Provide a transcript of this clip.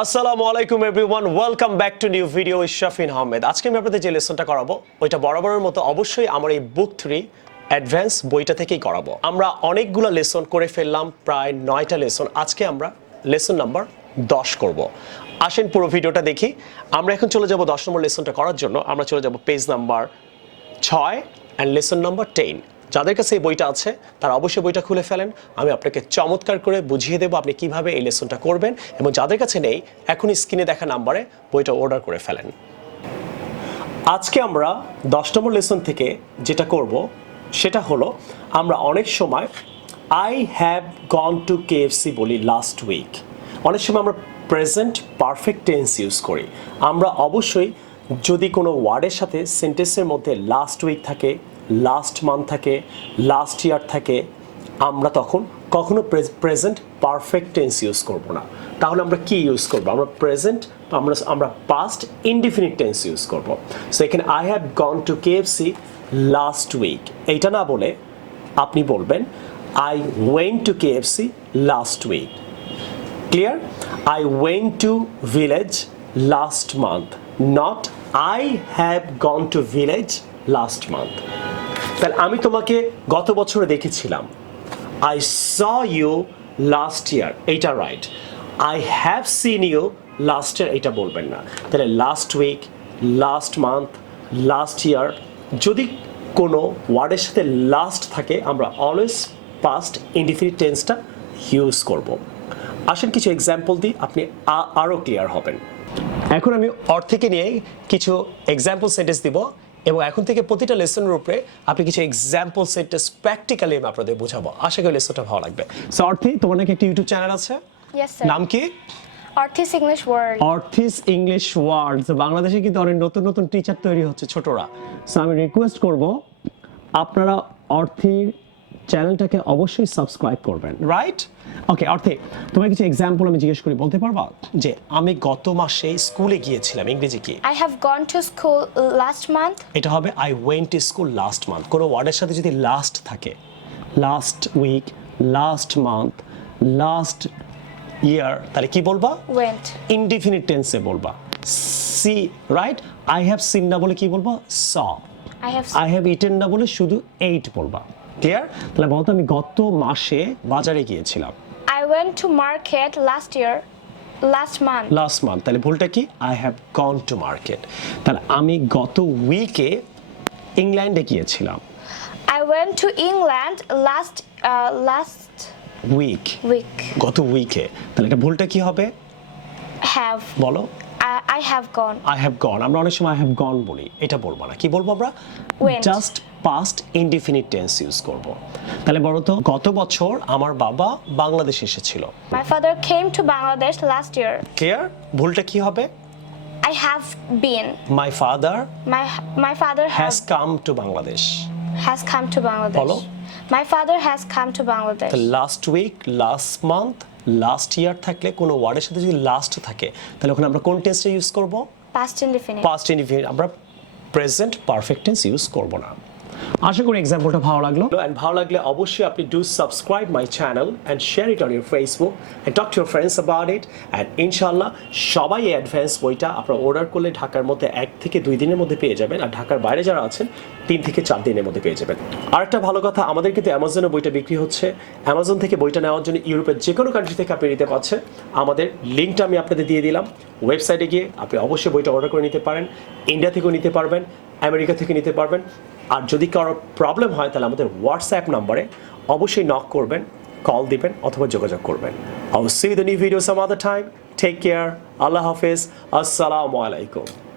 আসসালামু আলাইকুম everyone, welcome back to new video with Shafin Ahmed. আজকে আমি আপনাদের যে লেসনটা করাবো ওইটা বরাবরের মতো অবশ্যই আমার এই বুক 3 অ্যাডভান্স বইটা থেকেই করাবো। আমরা অনেকগুলো লেসন করে ফেললাম, প্রায় 9টা লেসন। আজকে আমরা লেসন নাম্বার 10 করব। আসেন পুরো ভিডিওটা দেখি। আমরা এখন চলে যাব 10 নম্বর লেসনটা করার জন্য। আমরা চলে যাব page number 6 and lesson number 10। যাদের কাছে এই বইটা আছে তারা অবশ্যই বইটা খুলে ফেলেন। আমি আপনাকে চমৎকার করে বুঝিয়ে দেবো আপনি কিভাবে এই লেসনটা করবেন, এবং যাদের কাছে নেই এখনই স্ক্রিনে দেখা নাম্বারে বইটা অর্ডার করে ফেলেন। আজকে আমরা 10 নম্বর লেসন থেকে যেটা করব সেটা হলো, আমরা অনেক সময় I have gone to KFC বলি লাস্ট উইক। অনেক সময় আমরা প্রেজেন্ট পারফেক্ট টেন্স ইউজ করি। আমরা অবশ্যই যদি কোনো ওয়ার্ডের সাথে সেন্টেন্সের মধ্যে লাস্ট উইক থাকে, লাস্ট মান্থ থাকে, লাস্ট ইয়ার থাকে, আমরা তখন কখনো প্রেজেন্ট পারফেক্ট টেন্স ইউজ করব না। তাহলে আমরা কি ইউজ করব? আমরা প্রেজেন্ট আমরা পাস্ট ইনডিফিনিট টেন্স ইউজ করব। সো এখানে I have gone to KFC last week এইটা না বলে আপনি বলবেন I went to KFC last week. Clear? I went to village last month, not I have gone to village last month. তাহলে আমি তোমাকে গত বছরে দেখেছিলাম, I saw you last year, এইটা right. I have seen you last year এটা বলবেন না। তাহলে last week, last month, last ইয়ার, যদি কোনো ওয়ার্ডের সাথে লাস্ট থাকে আমরা অলওয়েজ পাস্ট ইনডিফিনিট টেন্সটা ইউজ করব। আসেন কিছু এক্সাম্পল দিই, আপনি আরও ক্লিয়ার হবেন। এখন আমি অর্থকে নিয়ে কিছু এক্সাম্পল সেন্টেন্স দিব, এবং এখন থেকে প্রতিটা লেসনের উপরে আপনি কিছু এক্সাম্পল সেন্টেন্স প্র্যাকটিক্যালি আমি আপনাদের বোঝাবো। আশা করি লেসনটা ভালো লাগবে। সো অর্থি, তোমার নাকি একটা ইউটিউব চ্যানেল আছে? Yes, sir. নাম কি? Orthis English World. Orthis English words. বাংলাদেশে কিন্তু অনেক নতুন নতুন টিচার তৈরি হচ্ছে ছোটরা। সো আমি রিকোয়েস্ট করব আপনারা অর্থির চ্যানেলটাকে অবশ্যই সাবস্ক্রাইব করবেন, রাইট? ওকে অর্থে, তোমার কিছু এক্সাম্পল আমি জিজ্ঞেস করি, বলতে পারবা যে আমি গত মাসে স্কুলে গিয়েছিলাম, ইংরেজি কি? I have gone to school last month. এটা হবে I went to school last month. কোনো ওয়ার্ডের সাথে যদি লাস্ট থাকে, last week, last month, last year, তাহলে কি বলবা? Went. ইনডিফিনিট টেন্সে বলবা। See, right? I have seen না বলে কি বলবা? স। আই হ্যাভ ইটেন না বলে শুধু এইট বলবা। ক্লিয়ার? তাহলে বলতো আমি গত মাসে বাজারে গিয়েছিলাম। I went to market last year, last month. Last month, তাহলে ভুলটা কি? I have gone to market. তাহলে আমি গত উইকে ইংল্যান্ডে গিয়েছিলাম। I went to England last week, week. গত উইকে। তাহলে এটা ভুলটা কি হবে? Have. বলো। I have gone. I have গন, আমরা অনেক সময় আই হ্যাভ গন বলি, এটা বলবো না। কি বলবো আমরা? Went. Just past indefinite tense use করব। তাহলে বলো তো, গত বছর আমার বাবা বাংলাদেশে এসেছিল। My father came to Bangladesh last year. Clear? ভুলটা কি হবে? I have been. My father My father has come to Bangladesh. has come to Bangladesh. বলো। My father has come to Bangladesh. Last week, last month, last year থাকলে কোনো ওয়ার্ডের সাথে যদি last থাকে তাহলে ওখানে আমরা কোন টেন্সটা ইউজ করব? Past indefinite. Past indefinite. আমরা প্রেজেন্ট পারফেক্ট টেন্স ইউজ করব না। আশা করি এক্সাম্পলটা ভালো লাগলো, and ভালো লাগলে অবশ্যই আপনি do subscribe my channel and share it on your Facebook and talk to your friends about it, and ইনশাআল্লাহ সবাই এই অ্যাডভান্স বইটা আপনারা অর্ডার করলে ঢাকার মধ্যে 1 থেকে 2 দিনের মধ্যে পেয়ে যাবেন, আর ঢাকার বাইরে যারা আছেন 3 থেকে 4 দিনের মধ্যে পেয়ে যাবেন। আরেকটা ভালো কথা, আমাদের কিন্তু অ্যামাজনে বইটা বিক্রি হচ্ছে। অ্যামাজন থেকে বইটা নেওয়ার জন্য ইউরোপের যে কোনো কান্ট্রি থেকে আপনি নিতে পারছেন। আমাদের লিঙ্কটা আমি আপনাদের দিয়ে দিলাম। ওয়েবসাইটে গিয়ে আপনি অবশ্যই বইটা অর্ডার করে নিতে পারেন। ইন্ডিয়া থেকেও নিতে পারবেন, আমেরিকা থেকে নিতে পারবেন। আর যদি কারো প্রবলেম হয় তাহলে আমাদের হোয়াটসঅ্যাপ নাম্বারে অবশ্যই নক করবেন, কল দিবেন অথবা যোগাযোগ করবেন। I will see you in the new video some other time. Take care. আল্লাহ হাফেজ। আসসালামু আলাইকুম।